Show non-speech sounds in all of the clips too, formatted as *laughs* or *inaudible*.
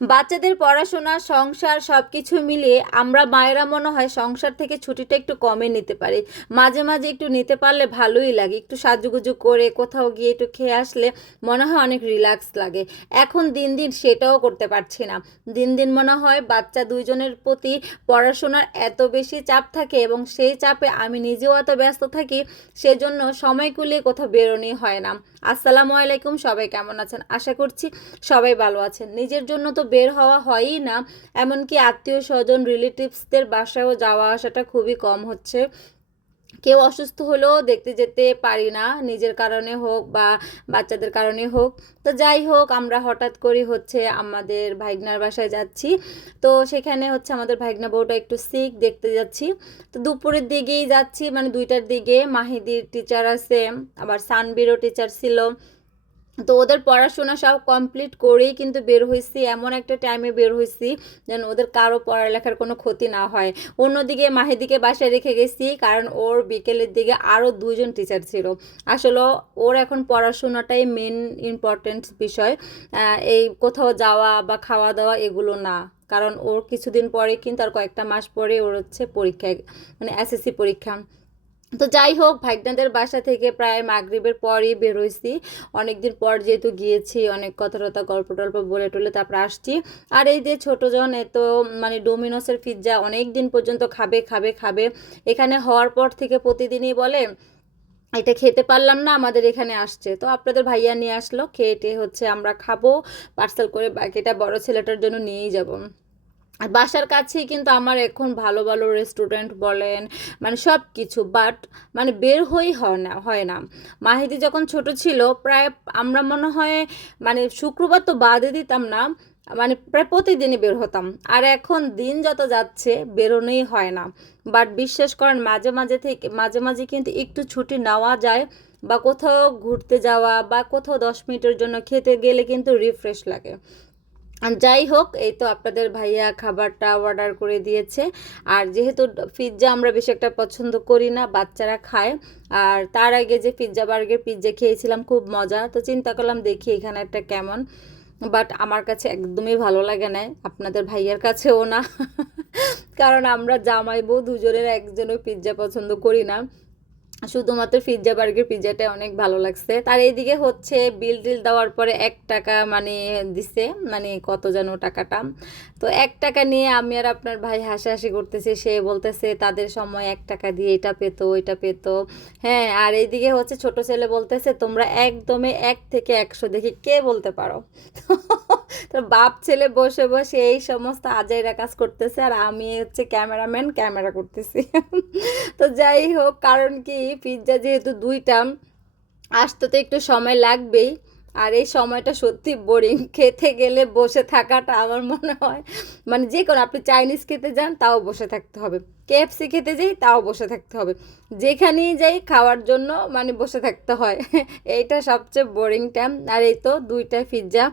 বাচ্চাদের পড়াশোনা, সংসার সব কিছু মিলিয়ে আমরা মায়েরা মনে হয় সংসার থেকে ছুটিটা একটু কমে নিতে পারি। মাঝে মাঝে একটু নিতে পারলে ভালোই লাগে। একটু সাজুগুজু করে কোথাও গিয়ে একটু খেয়ে আসলে মনে হয় অনেক রিল্যাক্স লাগে। এখন দিন দিন সেটাও করতে পারছি না। দিন দিন মনে হয় বাচ্চা দুইজনের প্রতি পড়াশোনার এত বেশি চাপ থাকে এবং সেই চাপে আমি নিজেও এত ব্যস্ত থাকি, সেজন্য সময় কুলিয়ে কোথাও বেরোনি হয় না। আসসালামু আলাইকুম, সবাই কেমন আছেন? আশা করছি সবাই ভালো আছেন। নিজের জন্য তো বের হওয়া হয়ই না। এমনকি আত্মীয় স্বজন রিলেটিভসদের বাসায়ও যাওয়া আসাটা খুবই কম হচ্ছে। কেউ অসুস্থ হলেও দেখতে যেতে পারি না, নিজের কারণে হোক বা বাচ্চাদের কারণে হোক। তো যাই হোক, আমরা হঠাৎ করে হচ্ছে আমাদের ভাইগনার বাসায় যাচ্ছি। তো সেখানে হচ্ছে আমাদের ভাইগনা বউটা একটু সিক দেখতে যাচ্ছি। তো দুপুরের দিকেই যাচ্ছি মানে দুইটার দিকে। মাহিদির টিচার আছে, আবার সানবিরও টিচার ছিল। তো ওদের পড়াশোনা সব কমপ্লিট করেই কিন্তু বের হয়েছি। এমন একটা টাইমে বের হয়েছি যেন ওদের কারও পড়ালেখার কোনো ক্ষতি না হয়। অন্যদিকে মাহিদিকে বাসায় রেখে গেছি কারণ ওর বিকেলের দিকে আরও দুজন টিচার ছিল। আসলে ওর এখন পড়াশোনাটাই মেন ইম্পর্টেন্ট বিষয়। এই কোথাও যাওয়া বা খাওয়া দাওয়া এগুলো না। কারণ ওর কিছুদিন পরে কিন্তু আর কয়েকটা মাস পরে ওর হচ্ছে পরীক্ষা মানে এসএসসি পরীক্ষা। তো যাই হোক, ভাইগনাদের বাসা থেকে প্রায় মাগরিবের পরই বেরোইছি। অনেকদিন পর যেহেতু গিয়েছি, অনেক কথা টথা গল্প টল্প বলে টলে তারপর আসছি। আর এই যে ছোটোজন এ তো মানে ডোমিনোসের পিৎজা অনেক দিন পর্যন্ত খাবে খাবে খাবে। এখানে হওয়ার পর থেকে প্রতিদিনই বলে, এটা খেতে পারলাম না, আমাদের এখানে আসছে। তো আপনাদের ভাইয়া নিয়ে আসলো খেয়ে হচ্ছে আমরা খাব, পার্সেল করে বাকিটা বড় ছেলেটার জন্য নিয়েই যাব। বাসার কাছেই কিন্তু আমার এখন ভালো ভালো রেস্টুরেন্ট বলেন মানে সব কিছু বাট মানে বের হই হয় না হয় না। মাহিদি যখন ছোট ছিল, প্রায় আমরা মনে হয় মানে শুক্রবার তো বাদে দিতাম না মানে প্রায় প্রতিদিনই বের হতাম। আর এখন দিন যত যাচ্ছে, বেরোনোই হয় না। বাট বিশ্বাস করেন, মাঝে মাঝে থেকে, মাঝে মাঝে কিন্তু একটু ছুটি নেওয়া যায়, বা কোথাও ঘুরতে যাওয়া, বা কোথাও দশ মিনিটের জন্য খেতে গেলে কিন্তু রিফ্রেশ লাগে। যাই হোক, এই তো আপনাদের ভাইয়া খাবারটা অর্ডার করে দিয়েছে। আর যেহেতু পিৎজা আমরা বেশি একটা পছন্দ করি না, বাচ্চারা খায়। আর তার আগে যে পিৎজা বার্গের পিৎজা খেয়েছিলাম, খুব মজা। তো চিন্তা করলাম দেখি এখানে একটা কেমন। বাট আমার কাছে একদমই ভালো লাগে না, আপনাদের ভাইয়ার কাছেও না। *laughs* কারণ আমরা জামাই বউ দুজনের একজনও পিৎজা পছন্দ করি না। শুধুমাত্র পিৎজা বার্গের পিৎজাটা অনেক ভালো লাগছে। তার এইদিকে হচ্ছে বিল টিল দেওয়ার পরে এক টাকা মানে দিছে মানে কত যেন টাকাটা। তো এক টাকা নিয়ে আমি আর আপনার ভাই হাসাহাসি করতেছে, সে বলতেছে তাদের সময় এক টাকা দিয়ে এটা পেতো, ওইটা পেতো। হ্যাঁ আর এইদিকে হচ্ছে ছোট ছেলে বলতেছে, তোমরা একদমে এক থেকে একশো দেখি কে বলতে পারো? তো বাপ ছেলে বসে বসে এই সমস্ত আজাইরা কাজ করতেছে আর আমি হচ্ছে ক্যামেরাম্যান, ক্যামেরা করতেছি। তো যাই হোক, কারণ কি, পিৎজা যেহেতু দুইটা, আসতে তো একটু সময় লাগবেই। আর এই সময়টা সত্যি বোরিং খেতে গেলে বসে থাকাটা আমার মনে হয় মানে যে কোনো, আপনি চাইনিজ খেতে যান, তাও বসে থাকতে হবে। কেএফসি খেতে যাই, তাও বসে থাকতে হবে। যেখানেই যাই, খাওয়ার জন্য মানে বসে থাকতে হয়। *laughs* এইটা সবচেয়ে বোরিং টাইম আর এই তো দুইটা পিৎজা।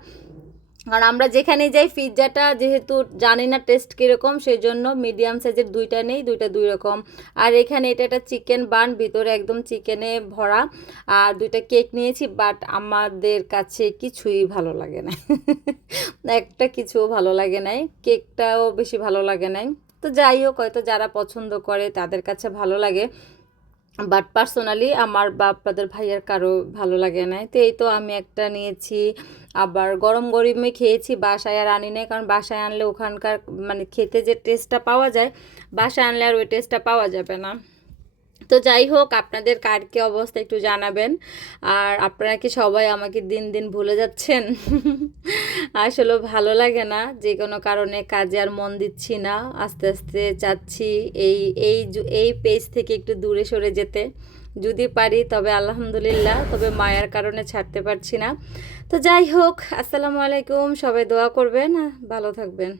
আর আমরা যেখানে যাই পিৎজাটা যেহেতু জানি না টেস্ট কীরকম সেই জন্য মিডিয়াম সাইজের দুইটা নেই, দুইটা দুই রকম। আর এখানে এটা একটা চিকেন বান ভিতরে একদম চিকেনে ভরা। আর দুইটা কেক নিয়েছি বাট আমাদের কাছে কিছুই ভালো লাগে না *laughs* একটা কিছুও ভালো লাগে নাই কেকটাও বেশি ভালো লাগে নাই। তো যাই হোক, হয়তো যারা পছন্দ করে, তাদের কাছে ভালো লাগে। বাট পার্সোনালি আমার বা আপনাদের ভাইয়ার কারও ভালো লাগে না তো এই তো আমি একটা নিয়েছি, আবার গরম গরমে খেয়েছি, বাসায় আর আনি নাই। কারণ বাসায় আনলে ওখানকার মানে খেতে যে টেস্টটা পাওয়া যায়, বাসায় আনলে আর ওই টেস্টটা পাওয়া যাবে না। তো যাই হোক আপনাদের কার কী অবস্থা একটু জানাবেন। আর আপনারা কি সবাই আমাকে দিন দিন ভুলে যাচ্ছেন? *laughs* আসলে ভালো লাগে না, যে কোনো কারণে কাজে আর মন দিচ্ছি না। আস্তে আস্তে চাচ্ছি এই এই এই পেজ থেকে একটু দূরে সরে যেতে। যদি পারি, তবে আলহামদুলিল্লাহ, তবে মায়ার কারণে ছাড়তে পারছি না। তো যাই হোক আসসালামু আলাইকুম, সবাই দোয়া করবেন। ভালো থাকবেন।